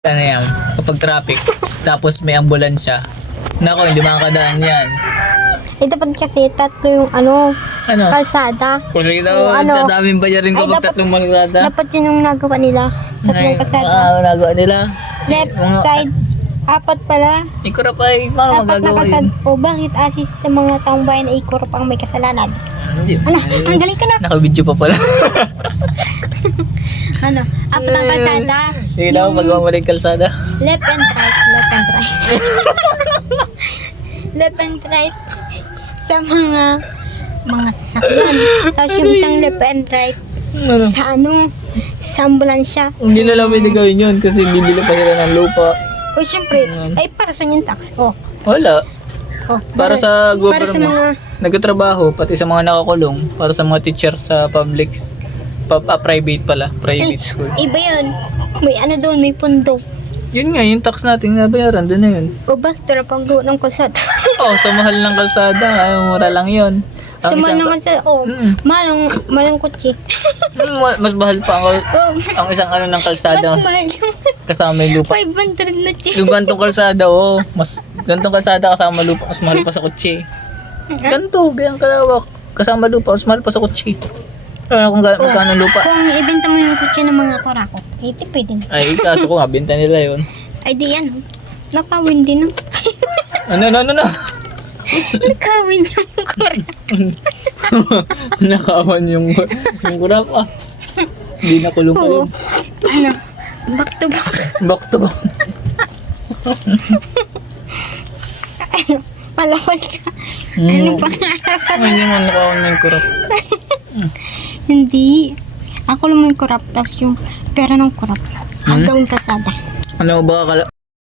Ano yan, kapag traffic, tapos may ambulansya. Nako, hindi makakadaan yan. Dapat kasi tatlo yung Ano? kalsada. Kasi Oo, daw, daming bayarin ko Ay, pag tatlong kalsada. Dapat yun yung nagawa nila. Tatlong kalsada. Nagawa nila. Left side, apat pala. Ikurap ay, paano Apat na magagawa kalsada. yun? O bakit asis sa mga taong bayan na ikurap ang may kasalanan? Hindi. Ano? Ang galing ka na. Naka-video pa pala. Ano? Apat ang kalsada. Sige daw, magmamalig kalsada. Left and right. Left and right. Left and right. Sa mga sasakyan. Tapos yung isang left and right sa ambulansya. Hindi na lang pwede gawin yun kasi bibili pa sila ng lupa. O syempre, ay para sa yung tax. Oh. Wala. Oh, Para sa para sa government. mga Nagtatrabaho, pati sa mga nakakulong, para sa mga teacher sa public, private pala, private school. iba yun. May ano doon, may pundo. Yun nga, yung tax natin nabayaran, doon na yun. O bakit ito na pang gawa ng kalsada? Oh, sa mahal ng kalsada, ay, mura lang yun. Sa mahal ng kalsada, mahal ang kotse. Mas mahal pa Oh, ang isang ano ng kalsada, mas mahal yung kasama yung lupa. 500 na che. Yung gantong kalsada, gantong kalsada kasama lupa, mas mahal pa sa kotse. Ganto, gayang kalawak, kasama lupa, mas mahal pa sa kotse. Ano kung magkano lupa? Kung ibenta mo yung kotse ng mga kurakot, eh, di pwede na. Ay, kaso ko nga, binta nila yun. Ay, di yan. Nakawin din, no? Ano? Nakawin yung kurakot. Nakawan yung kurap ah. Hindi na kulong pa Oo. yun. Ano? Back to back. Back to back. Ano? Malawal ka. Ano pa nga? Hindi mo nakawan yung kurap. Hindi. Ako lang yung kurap, tapos yung pera ng kurap. Hanggang kalsada. Ano ba